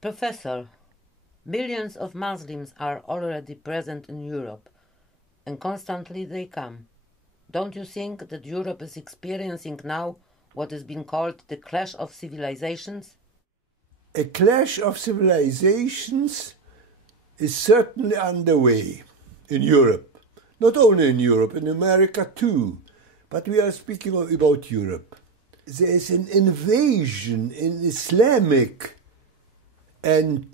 Professor, billions of Muslims are already present in Europe, and constantly they come. Don't you think that Europe is experiencing now what is being called the clash of civilizations? A clash of civilizations is certainly underway in Europe. Not only in Europe, in America too. But we are speaking about Europe. There is an invasion, an Islamic and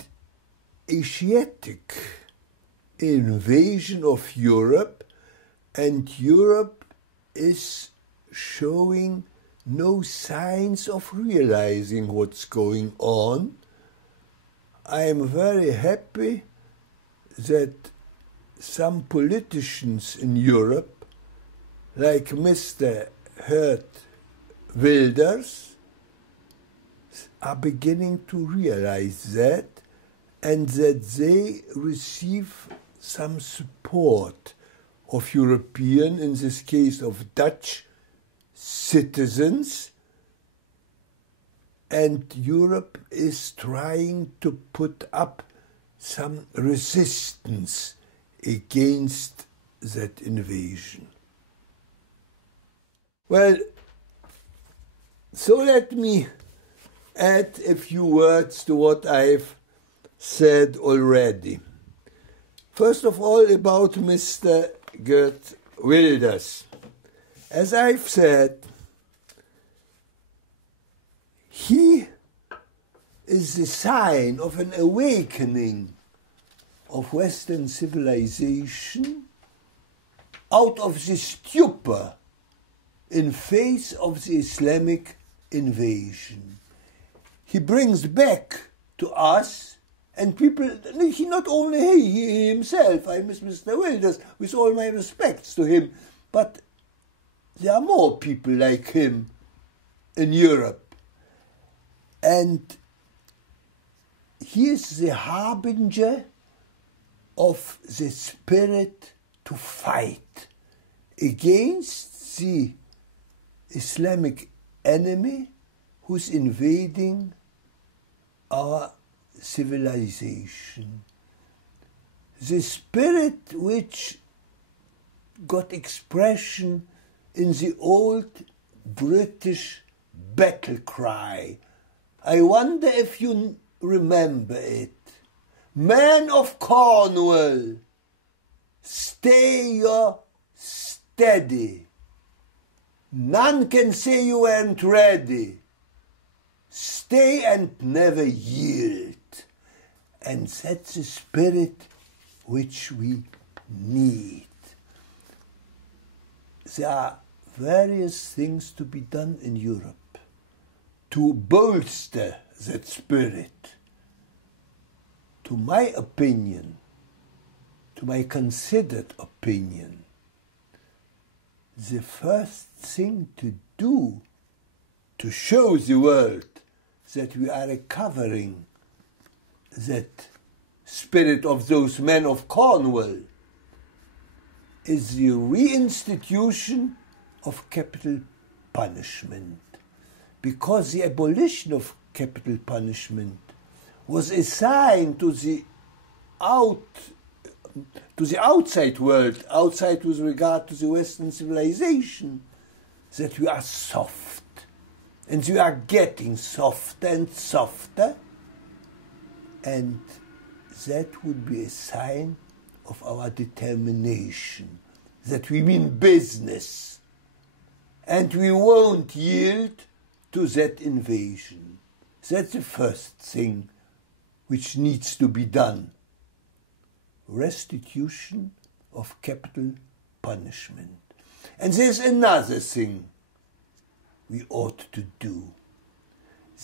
Asiatic invasion of Europe, and Europe is showing no signs of realizing what's going on. I am very happy that some politicians in Europe, like Mr Geert Wilders, are beginning to realize that, and that they receive some support of European, in this case of Dutch, citizens, and Europe is trying to put up some resistance against that invasion. Well, so let me add a few words to what I've said already. First of all, about Mr. Geert Wilders. As I've said, he is the sign of an awakening of Western civilization out of the stupor in face of the Islamic invasion. He brings back to us, and people, he not only he himself, I miss Mr. Wilders, with all my respects to him, but there are more people like him in Europe. And he is the harbinger of the spirit to fight against the Islamic enemy who's invading our civilization. The spirit which got expression in the old British battle cry. I wonder if you remember it. Men of Cornwall, stay your steady. None can say you aren't ready. Stay and never yield. And that's the spirit which we need. There are various things to be done in Europe to bolster that spirit. To my opinion, to my considered opinion, the first thing to do to show the world that we are recovering that spirit of those men of Cornwall is the reinstitution of capital punishment. Because the abolition of capital punishment was a sign to the outside world, outside with regard to the Western civilization, that we are soft. And we are getting softer and softer. And that would be a sign of our determination, that we mean business. And we won't yield to that invasion. That's the first thing which needs to be done. Restitution of capital punishment. And there's another thing we ought to do.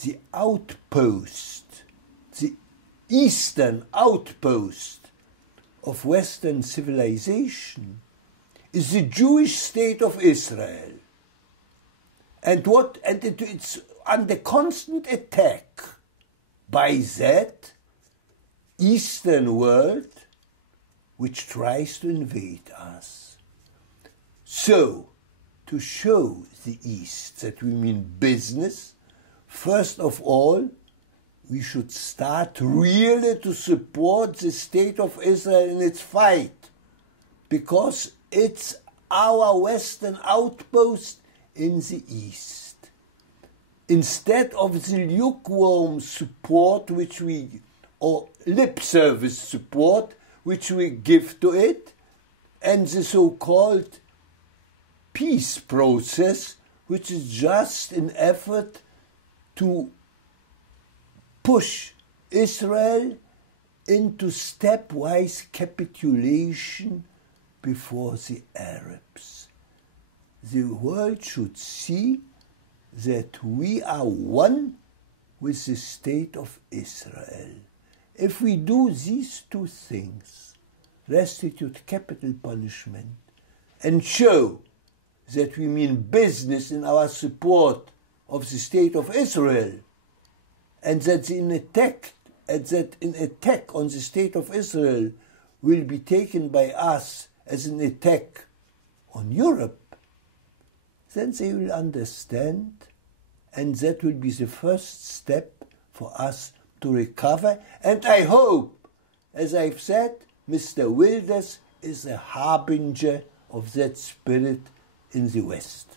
The outpost, the eastern outpost of Western civilization is the Jewish state of Israel. And it's under constant attack by that Eastern world which tries to invade us. So, to show the East that we mean business, first of all, we should start really to support the state of Israel in its fight, because it's our Western outpost in the East. Instead of the lukewarm support or lip service support which we give to it, and the so-called peace process, which is just an effort to push Israel into stepwise capitulation before the Arabs. The world should see that we are one with the state of Israel. If we do these two things, restitute capital punishment, and show that we mean business in our support of the state of Israel, and that an attack on the state of Israel will be taken by us as an attack on Europe, then they will understand, and that will be the first step for us to recover. And I hope, as I've said, Mr. Wilders is a harbinger of that spirit in the West.